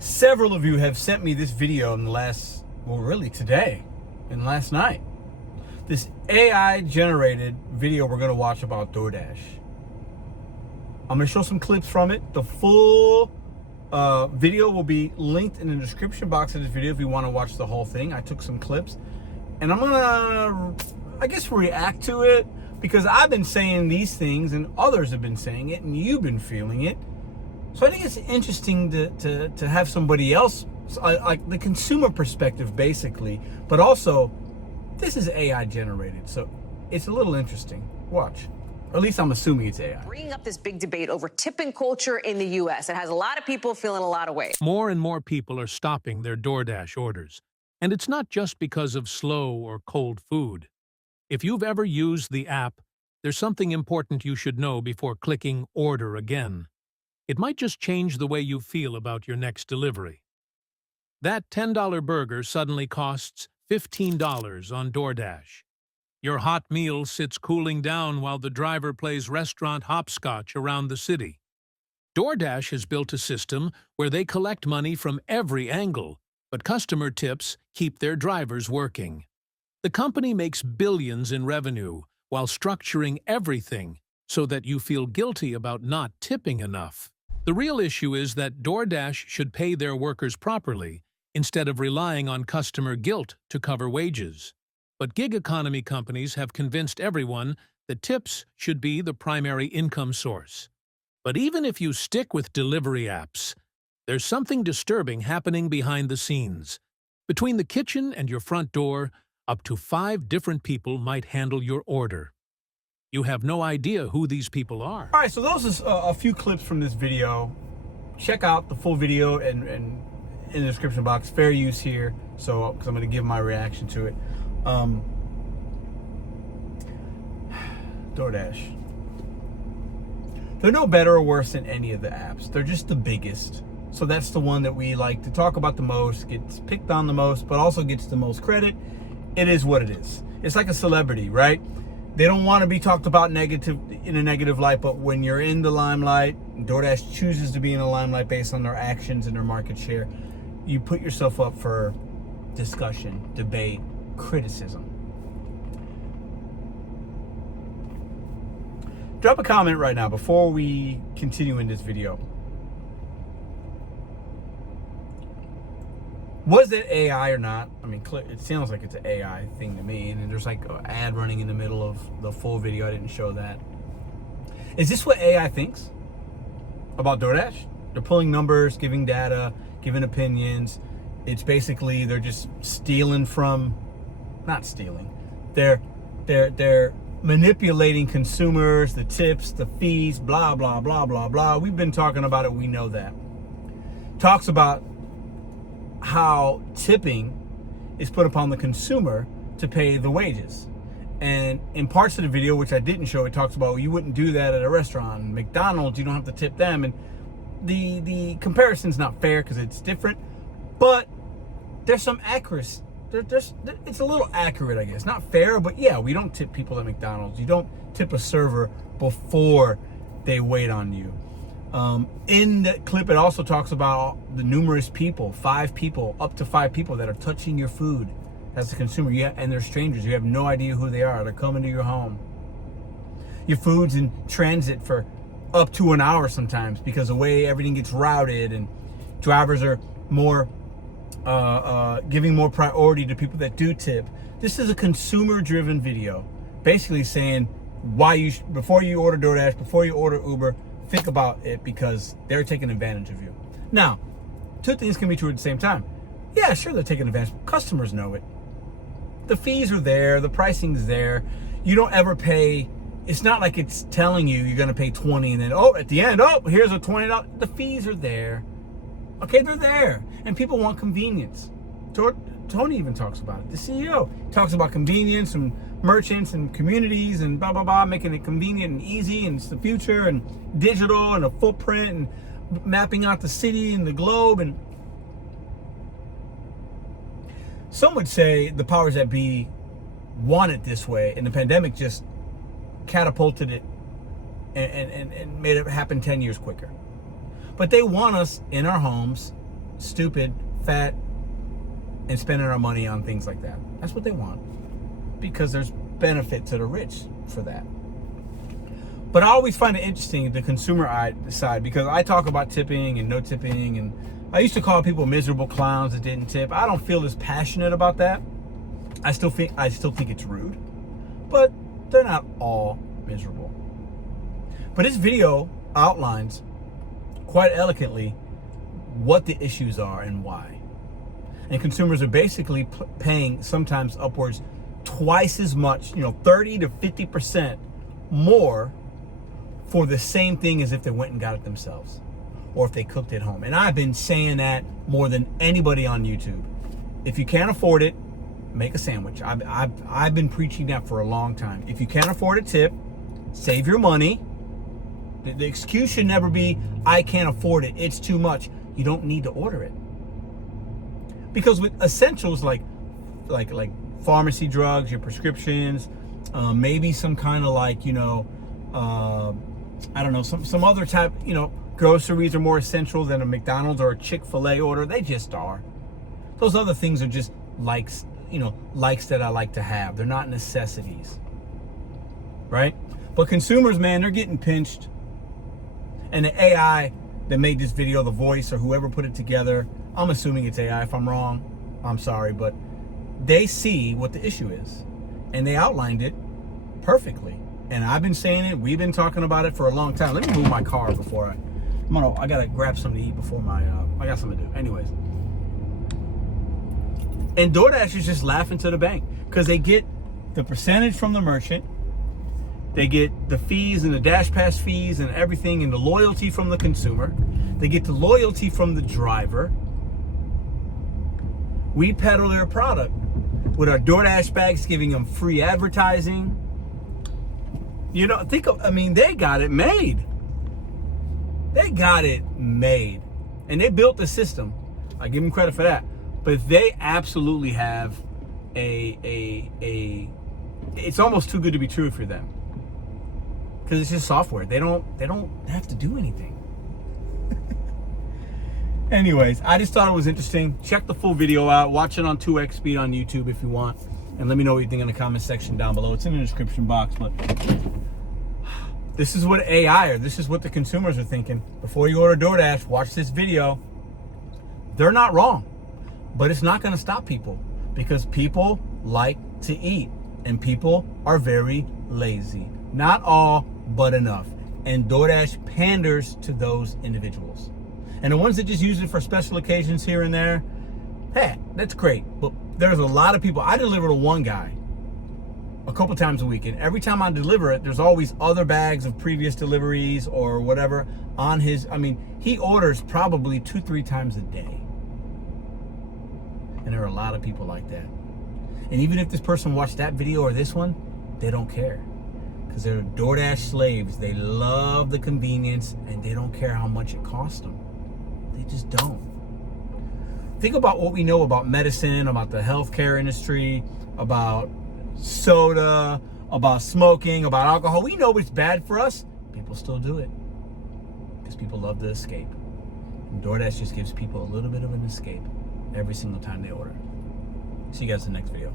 Several of you have sent me this video in the last, well, really today and last night. This AI generated video we're going to watch about DoorDash. I'm going to show some clips from it. The full video will be linked in the description box of this video if you want to watch the whole thing. I took some clips and I'm going to, I guess, react to it because I've been saying these things and others have been saying it and you've been feeling it. So I think it's interesting to have somebody else, like the consumer perspective basically, but also this is AI generated. So it's a little interesting. Watch. Or at least I'm assuming it's AI. Bringing up this big debate over tipping culture in the U.S. It has a lot of people feeling a lot of ways. More and more people are stopping their DoorDash orders. And it's not just because of slow or cold food. If you've ever used the app, there's something important you should know before clicking Order Again. It might just change the way you feel about your next delivery. That $10 burger suddenly costs $15 on DoorDash. Your hot meal sits cooling down while the driver plays restaurant hopscotch around the city. DoorDash has built a system where they collect money from every angle, but customer tips keep their drivers working. The company makes billions in revenue while structuring everything so that you feel guilty about not tipping enough. The real issue is that DoorDash should pay their workers properly instead of relying on customer guilt to cover wages. But gig economy companies have convinced everyone that tips should be the primary income source. But even if you stick with delivery apps, there's something disturbing happening behind the scenes. Between the kitchen and your front door, up to 5 different people might handle your order. You have no idea who these people are. All right, so those are a few clips from this video. Check out the full video and in the description box. Fair use here, so because I'm going to give my reaction to it. DoorDash. They're no better or worse than any of the apps. They're just the biggest. So that's the one that we like to talk about the most, gets picked on the most, but also gets the most credit. It is what it is. It's like a celebrity, right? They don't want to be talked about in a negative light, but when you're in the limelight, DoorDash chooses to be in the limelight based on their actions and their market share. You put yourself up for discussion, debate, criticism. Drop a comment right now before we continue in this video. Was it AI or not? I mean, it sounds like it's an AI thing to me. And there's like an ad running in the middle of the full video. I didn't show that. Is this what AI thinks about DoorDash? They're pulling numbers, giving data, giving opinions. It's basically they're just stealing from, not stealing. They're manipulating consumers, the tips, the fees, blah, blah, blah, blah, blah. We've been talking about it. We know that. Talks about how tipping is put upon the consumer to pay the wages. And in parts of the video, which I didn't show, it talks about, well, you wouldn't do that at a restaurant. McDonald's, you don't have to tip them. And the comparison's not fair because it's different, but there's some accuracy. It's a little accurate, I guess. Not fair, but yeah, we don't tip people at McDonald's. You don't tip a server before they wait on you. In the clip, it also talks about the numerous people, 5 people, up to 5 people that are touching your food as a consumer. And they're strangers. You have no idea who they are. They're coming to your home. Your food's in transit for up to an hour sometimes because the way everything gets routed, and drivers are more giving more priority to people that do tip. This is a consumer-driven video, basically saying why you before you order DoorDash, before you order Uber, think about it because they're taking advantage of you. Now, 2 things can be true at the same time. Yeah, sure, they're taking advantage. Customers know it. The fees are there. The pricing's there. You don't ever pay. It's not like it's telling you you're going to pay 20 and then, oh, at the end, oh, here's a $20. The fees are there. Okay, they're there. And people want convenience. Tony even talks about it. The CEO talks about convenience and merchants and communities and blah, blah, blah, making it convenient and easy, and it's the future and digital and a footprint and mapping out the city and the globe. And some would say the powers that be want it this way, and the pandemic just catapulted it and made it happen 10 years quicker. But they want us in our homes stupid, fat, and spending our money on things like that. That's what they want, because there's benefit to the rich for that. But I always find it interesting, the consumer side, because I talk about tipping and no tipping, and I used to call people miserable clowns that didn't tip. I don't feel as passionate about that. I still think it's rude, but they're not all miserable. But this video outlines quite eloquently what the issues are and why. And consumers are basically paying sometimes upwards twice as much, 30 to 50% more for the same thing as if they went and got it themselves, or if they cooked at home. And I've been saying that more than anybody on YouTube. If you can't afford it, make a sandwich. I've been preaching that for a long time. If you can't afford a tip, save your money. The excuse should never be, I can't afford it, it's too much. You don't need to order it. Because with essentials like pharmacy drugs, your prescriptions, maybe some kind of I don't know, some other type, groceries are more essential than a McDonald's or a Chick-fil-A order. They just are. Those other things are just likes that I like to have. They're not necessities, right? But consumers, man, they're getting pinched. And the AI that made this video, the voice or whoever put it together, I'm assuming it's AI. If I'm wrong, I'm sorry, but they see what the issue is, and they outlined it perfectly. And I've been saying it, we've been talking about it for a long time. Let me move my car before I gotta grab something to eat before I got something to do. Anyways. And DoorDash is just laughing to the bank, because they get the percentage from the merchant, they get the fees and the Dash Pass fees and everything, and the loyalty from the consumer. They get the loyalty from the driver. We peddle their product with our DoorDash bags, giving them free advertising. They got it made. They got it made. And they built the system. I give them credit for that. But they absolutely have it's almost too good to be true for them. Because it's just software. They don't have to do anything. Anyways, I just thought it was interesting. Check the full video out. Watch it on 2x speed on YouTube if you want. And let me know what you think in the comment section down below. It's in the description box. But this is what AI, or this is what the consumers are thinking. Before you order DoorDash, watch this video. They're not wrong. But it's not going to stop people, because people like to eat. And people are very lazy. Not all, but enough. And DoorDash panders to those individuals. And the ones that just use it for special occasions here and there, hey, that's great. But there's a lot of people. I deliver to one guy a couple times a week, and every time I deliver it, there's always other bags of previous deliveries or whatever on his. He orders probably 2-3 times a day. And there are a lot of people like that. And even if this person watched that video or this one, they don't care. Because they're DoorDash slaves. They love the convenience, and they don't care how much it costs them. They just don't. Think about what we know about medicine, about the healthcare industry, about soda, about smoking, about alcohol. We know it's bad for us. People still do it because people love to escape. And DoorDash just gives people a little bit of an escape every single time they order. See you guys in the next video.